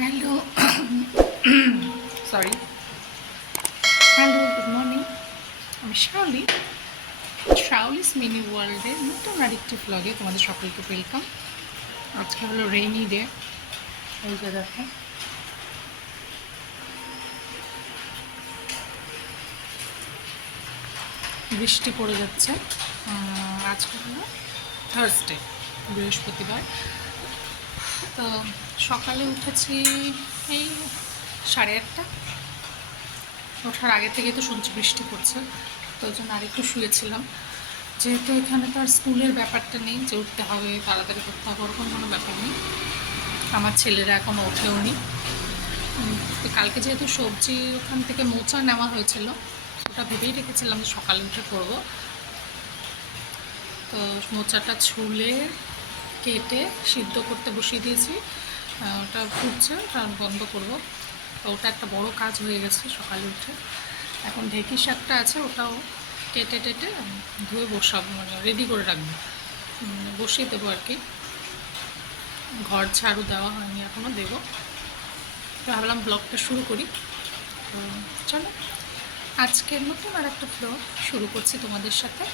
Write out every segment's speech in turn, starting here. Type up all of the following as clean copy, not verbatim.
Hello sorry hello good morning. আমি শাওলিস mini ওয়ার্ল্ডের নতুন আরেকটি ব্লগে তোমাদের সকলকে ওয়েলকাম। আজকে হলো রেইনি ডে। এই যে দেখো বৃষ্টি পড়ে যাচ্ছে। আজকে হলো থার্সডে, বৃহস্পতিবার। তো সকালে উঠেছি এই 8:30। ওঠার আগে থেকে তো শুনছি বৃষ্টি পড়ছে, তো ওই জন্য আরেকটু শুয়েছিলাম। যেহেতু এখানে তো আর স্কুলের ব্যাপারটা নেই যে উঠতে হবে তাড়াতাড়ি করতে হবে, ওরকম কোনো ব্যাপার নেই। আমার ছেলেরা এখনও ওঠেও নি। তো কালকে যেহেতু সবজি ওখান থেকে মোচা নেওয়া হয়েছিল, ওটা ভেবেই রেখেছিলাম যে সকালে উঠে করবো। তো মোচাটা ছুলে কেটে সিদ্ধ করতে বসিয়ে দিয়েছি। ওটা ফুটছে, ওটা বন্ধ করবো। তো ওটা একটা বড় কাজ হয়ে গেছে সকালে উঠে। এখন ঢেঁকি শাকটা আছে, ওটাও কেটে টেটে ধুয়ে বসাবো, মানে রেডি করে রাখবো, বসিয়ে দেবো আর কি। ঘর ঝাড়ু দেওয়া হয়নি এখনও, দেবো। তো ভাবলাম ব্লগটা শুরু করি। তো চলো, আজকের নতুন আর একটা ব্লগ শুরু করছি তোমাদের সাথে।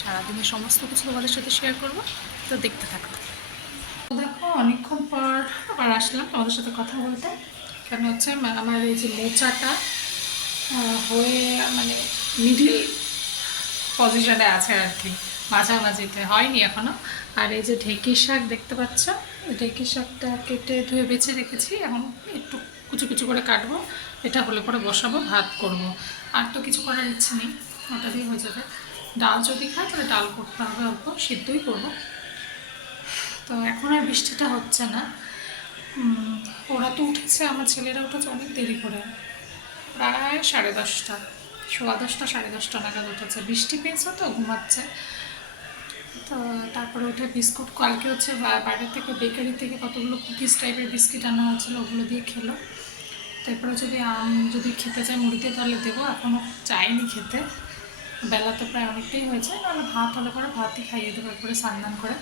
সারাদিনের সমস্ত কিছু তোমাদের সাথে শেয়ার করবো, তো দেখতে থাকো। দেখো অনেকক্ষণ পর আবার আসলাম তোমাদের সাথে কথা বলতে। কেন হচ্ছে আমার এই যে মোচাটা হয়ে মানে মিডিল পজিশনে আছে আর কি, মাঝামাঝিতে হয়নি এখনও। আর এই যে ঢেঁকি শাক দেখতে পাচ্ছ, ঢেঁকি শাকটা কেটে ধুয়ে বেছে রেখেছি, এখন একটু কুচু কুচু করে কাটবো। এটা হলে পরে বসাবো, ভাত করব। আর তো কিছু করার ইচ্ছে নেই, ওটা দিয়ে হয়ে যাবে। ডাল যদি খায় তাহলে ডাল করতে হবে, অল্প সিদ্ধই করবো। তো এখন আর বৃষ্টিটা হচ্ছে না। ওরা তো উঠেছে, আমার ছেলেরা উঠেছে অনেক দেরি করে, প্রায় 10:30, 10:15 10:30 নাগাদ উঠেছে। বৃষ্টি পেয়েছে তো ঘুমাচ্ছে। তো তারপরে উঠে বিস্কুট, কালকে হচ্ছে বাইরে থেকে বেকারি থেকে কতগুলো কুকিজ টাইপের বিস্কিট আনা হয়েছিল, ওগুলো দিয়ে খেলো। তারপরে যদি খেতে চায় মুড়ি দিয়ে তাহলে দেবো, এখনও চাইনি খেতে। বেলা তো প্রায় অনেকটাই হয়েছে, নাহলে ভাত হলে পরে ভাতই খাইয়ে দেবো একবারে স্নান করে।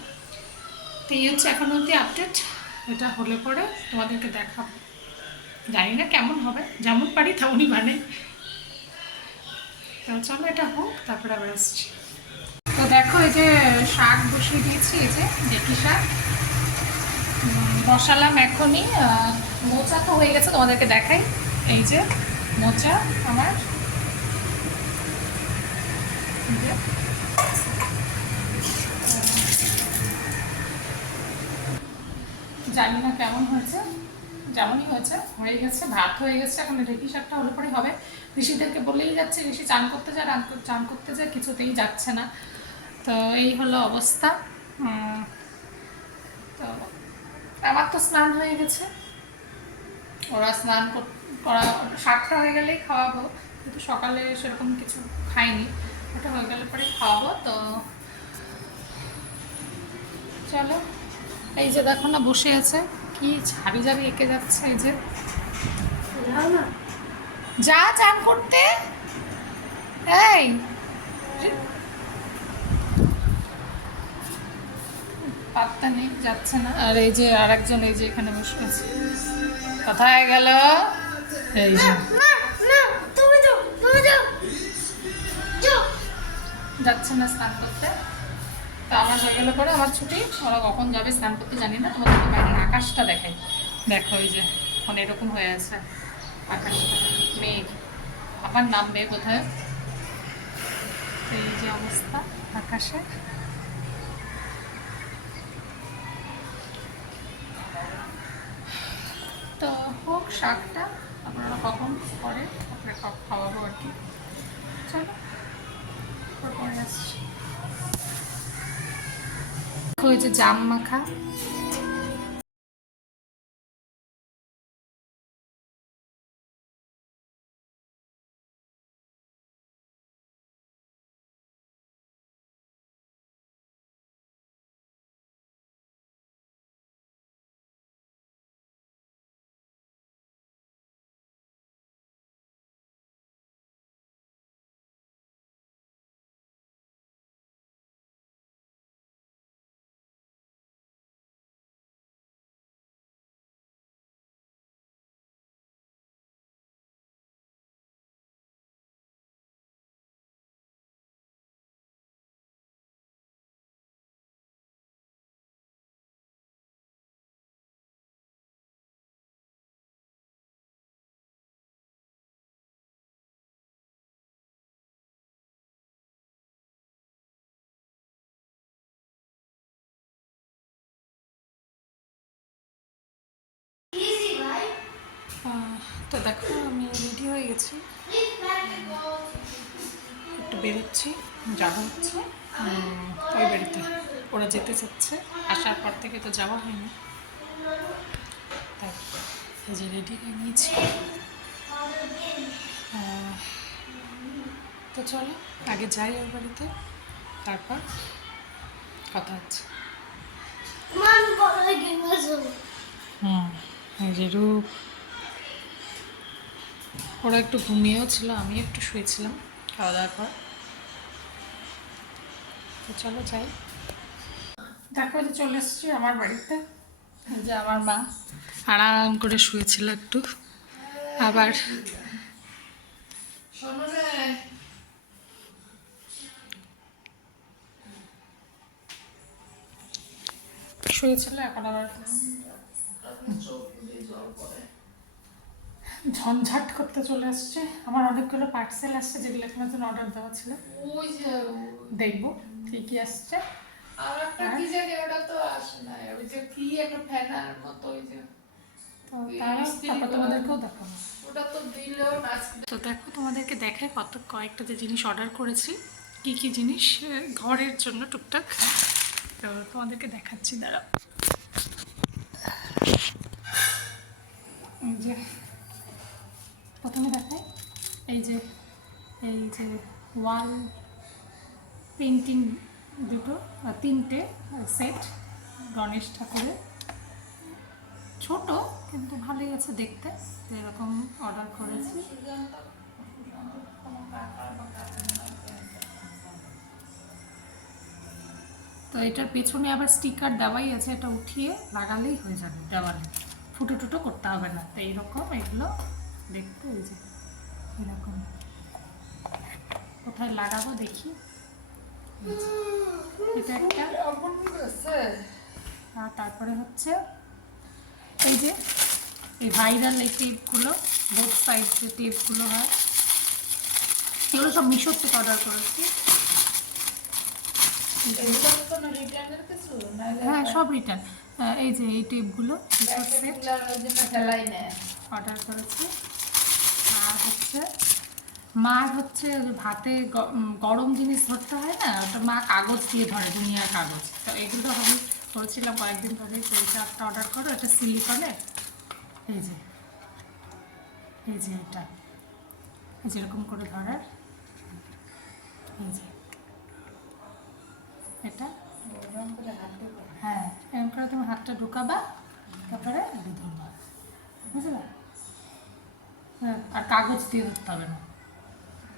তো এই হচ্ছে এখন অবধি আপডেট। এটা হলে পরে তোমাদেরকে দেখাবো। জানি না কেমন হবে, যেমন পারি তেমনই বানাই। তো চলো এটা হোক, তারপরে আবার আসছি। তো দেখো এই যে শাক বসিয়ে দিয়েছি, এই যে ঢেঁকি শাক বসালাম এখনই। মোচা তো হয়ে গেছে, তোমাদেরকে দেখাই। এই যে মোচা আমার, জানি না কেমন হয়েছে, যেমনই হয়েছে হয়ে গেছে, ভাত হয়ে গেছে। এখন ঢেঁকি শাকটা হলে পরে হবে। ঋষিদেরকে বলেই যাচ্ছে, ঋষি চান করতে যায়, চান করতে যায়, কিছুতেই যাচ্ছে না। তো এই হলো অবস্থা। তো আমার তো স্নান হয়ে গেছে, ওরা স্নান করা, শাকটা হয়ে গেলেই খাওয়াবো। কিন্তু সকালে সেরকম কিছু খাইনি, ওটা হয়ে গেলে পরে খাওয়াবো। তো চলো, এই যে দেখো না বসে আছে, কি ঝাবি ঝাবি এঁকে যাচ্ছে। এই যে যা চান করতে, এই পাত্তা নেই, যাচ্ছে না। আর এই যে আর একজন এই যে এখানে বসে আছে, কোথায় গেল? এই যে যাচ্ছে না স্নান করতে। তো আমার হয়ে গেলে পরে আমার ছুটি, ওরা কখন যাবে স্নান করতে জানি না। তোমাদেরকে বাইরের আকাশটা দেখাই, দেখো এই যে এখন এরকম হয়ে আছে আকাশটা, মেঘ আবার নামবে কোথায়। এই যে অবস্থা আকাশে। তো হোক শাকটা, আপনারা কখন করে আপনারা খাওয়াবো আর কি। চলো পরে আসছি। হয়েছে জাম মাখা। তো দেখো আমি রেডি হয়ে গেছি, একটু বেরোচ্ছি, যাওয়া হচ্ছে ওই বাড়িতে। ওরা যেতে চাচ্ছে, আসার পর থেকে তো যাওয়া হয়নি, তাই এই যে রেডি হয়ে নিয়েছি। তো চলো আগে যাই ওর বাড়িতে, তারপর কথা হচ্ছে। এই যে রূপ, ওরা একটু ঘুমিয়েও ছিল, আমি একটু শুয়েছিলাম খাওয়া দাওয়ার পর। তো চলো যাই। দেখো যে চলে এসেছি আমার বাড়িতে, যে আমার মা আরাম করে শুয়েছিল একটু, আবার শুয়েছিল, এখন আবার ঝঞ্ঝাট করতে চলে আসছে। আমার অনেকগুলো পার্সেল আসছে যেগুলো এখন জন্য অর্ডার দেওয়া ছিল, দেখবো কি কি আসছে। আর একটা কি জানি ওটা তো আসে না, ওই যে কি একটা ফ্যানার মতো, ওই যে তারপর তোমাদেরকেও দেখাবো। ওটা তো দিলেও না। তো দেখো তোমাদেরকে দেখায় কয়েকটা যে জিনিস অর্ডার করেছি, কি কি জিনিস ঘরের জন্য টুকটাক, তো তোমাদেরকে দেখাচ্ছি, দাঁড়াও। এই যে প্রথমে দেখাই, এই যে ওয়াল পেন্টিং দুটো, তিনটে সেট গণেশ ঠাকুরের, ছোট কিন্তু ভালোই আছে দেখতে, এরকম অর্ডার করেছি। তো এটার পেছনে আবার স্টিকার দেওয়াই আছে, এটা উঠিয়ে লাগালেই হয়ে যাবে দেওয়ালে, ফুটো টুটো করতে হবে না। তো এইরকম এগুলো দেখতে, এই যে এরকম কোথায় লাগাবো দেখি, এটা একটা। আর তারপরে হচ্ছে এই যে এই ভাইরাল এই টেপগুলো, বোথ সাইড যে টেপগুলো হয়, এগুলো সব মিশোর থেকে অর্ডার করেছি। হ্যাঁ সব রিটার্ন। এই যে এই টেপগুলো অর্ডার করেছি। আর হচ্ছে মার হচ্ছে ভাতে গরম জিনিস ধরতে হয় না, ওটা মা কাগজ দিয়ে ধরে, দুনিয়ার কাগজ। তো এগুলো আমি বলছিলাম কয়েকদিন ধরে, সেইটা একটা অর্ডার করো, এটা সিলিকনের। এই যে এটা যেরকম করে ধরার, এই যে এটা, হ্যাঁ এরকম করে তুমি হাতটা ঢুকাবা, তারপরে ধরবা, বুঝলে? হ্যাঁ, আর কাগজ দিয়ে ধরতে হবে না,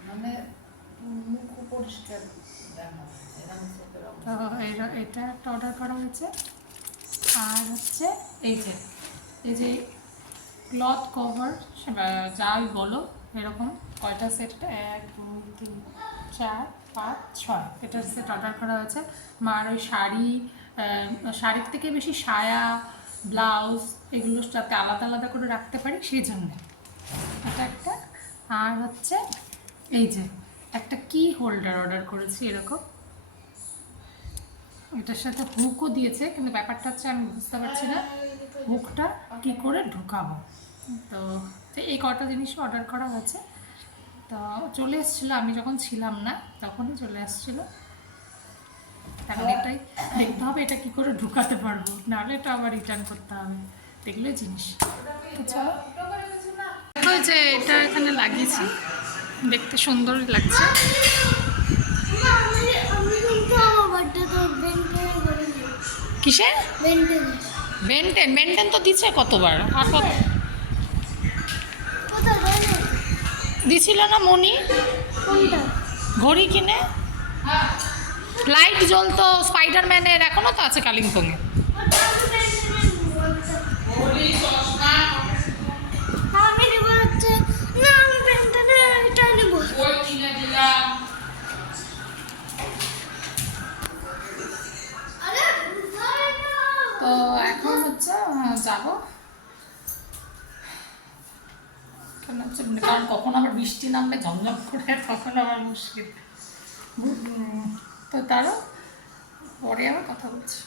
মানে মুখ পরিষ্কার। তো এটা একটা অর্ডার করা হয়েছে। আর হচ্ছে এই যে ক্লথ কভার, যাই বলো, এরকম কয়টা সেট, 1 2 3 4 5 6, এটার সেট অর্ডার করা হয়েছে। মার ওই শাড়ির থেকে বেশি সায়া, ব্লাউজ এগুলো যাতে আলাদা আলাদা করে রাখতে পারি সেই জন্য এটা একটা। আর হচ্ছে এই যে একটা কি হোল্ডার অর্ডার করেছি এরকম, এটার সাথে হুকও দিয়েছে, কিন্তু ব্যাপারটা হচ্ছে আমি বুঝতে পারছি না হুকটা কী করে ঢুকাবো। তো এই কটা জিনিস অর্ডার করা হয়েছে। তো চলে এসেছিলো, আমি যখন ছিলাম না তখনই চলে এসেছিলো। এখন এটাই দেখতে হবে এটা কী করে ঢুকাতে পারবো, নাহলে এটা আবার রিটার্ন করতে হবে, দেখলে জিনিস। চলো দেখো যে এটা এখানে লাগিয়েছি, দেখতে সুন্দরই লাগছে। কিসে মেনটেন তো দিচ্ছে কতবার, আর কত দিছিল না মনি ঘড়ি কিনে, লাইট জ্বলতো স্পাইডারম্যানের, এখনো তো আছে কালিম্পংয়ে। তো এখন হচ্ছে যাবো, কারণ কখন আবার বৃষ্টি নামলে ঝমঝম করে, তখন আবার মুশকিল। তো তারও পরে আবার কথা বলছি।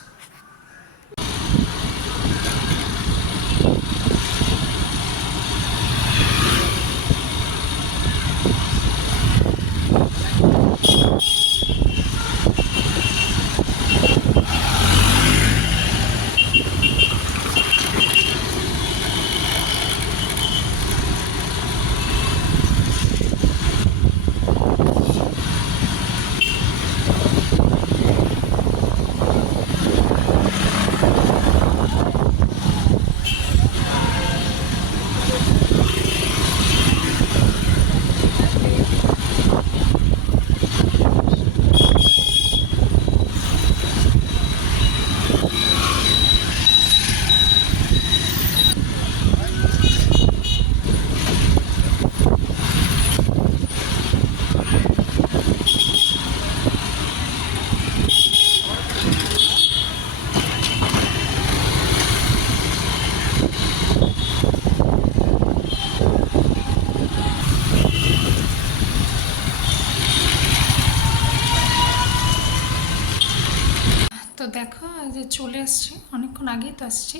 চলে এসেছি, অনেকক্ষণ আগেই তো আসছি।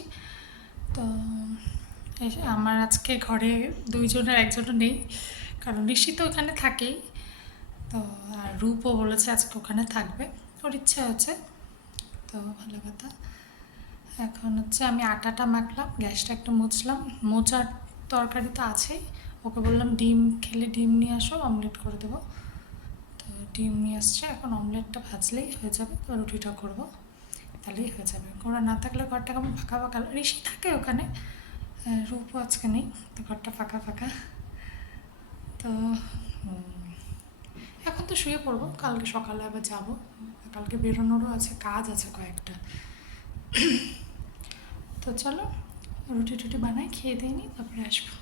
তো আমার আজকে ঘরে দুইজনের একজনও নেই, কারণ ঋষি তো ওখানে থাকেই। তো আর রূপও বলেছে আজকে ওখানে থাকবে, ওর ইচ্ছা হচ্ছে। তো ভালো কথা। এখন হচ্ছে আমি আটাটা মাখলাম, গ্যাসটা একটু মুছলাম। মোচার তরকারি তো আছেই, ওকে বললাম ডিম খেলে ডিম নিয়ে আসো, অমলেট করে দেবো। তো ডিম নিয়ে আসছে, এখন অমলেটটা ভাজলেই হয়ে যাবে। তো রুটিটা করবো, তাহলেই হয়ে যাবে। ওরা না থাকলে ঘরটা কেমন ফাঁকা ফাঁকা, ঋষি থাকে ওখানে, রূপও আজকে নেই, তো ঘরটা ফাঁকা ফাঁকা। তো এখন তো শুয়ে পড়বো, কালকে সকালে আবার যাবো, কালকে বেরোনোরও আছে, কাজ আছে কয়েকটা। তো চলো রুটি টুটি বানাই, খেয়ে দিয়ে নিই, তারপরে আসবো।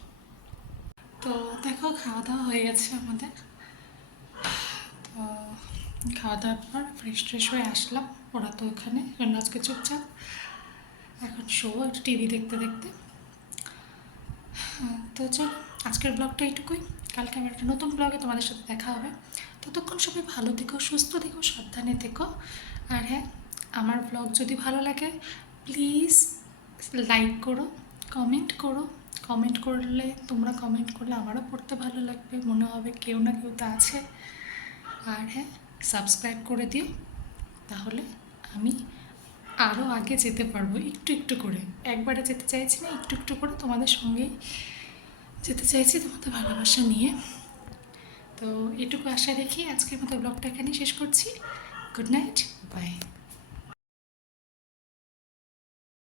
তো দেখো খাওয়া দাওয়া হয়ে গেছে আমাদের। তো খাওয়া দাওয়ার পর ফ্রেশ ট্রেশ হয়ে আসলাম, ওরা তো ওখানে, জন্য আজকে চুপচাপ এখন শো একটু টিভি দেখতে দেখতে। তো চলো আজকের ব্লগটা এইটুকুই, কালকে আমার একটা নতুন ব্লগে তোমাদের সাথে দেখা হবে। ততক্ষণ সবাই ভালো থেকো, সুস্থ থেকো, সাবধানে থেকো। আর হ্যাঁ, আমার ব্লগ যদি ভালো লাগে প্লিজ লাইক করো, কমেন্ট করো। কমেন্ট করলে, তোমরা কমেন্ট করলে আমারও পড়তে ভালো লাগবে, মনে হবে কেউ না কেউ তো আছে। আর হ্যাঁ, সাবস্ক্রাইব করে দিও, তাহলে আমি আরও আগে যেতে পারবো একটু একটু করে। একবারে যেতে চাইছি না, একটু একটু করে তোমাদের সঙ্গেই যেতে চাইছি, তোমাদের ভালোবাসা নিয়ে। তো এটুকু আশা রেখে আজকের মতো ব্লগটা এখানেই শেষ করছি। Good night, by.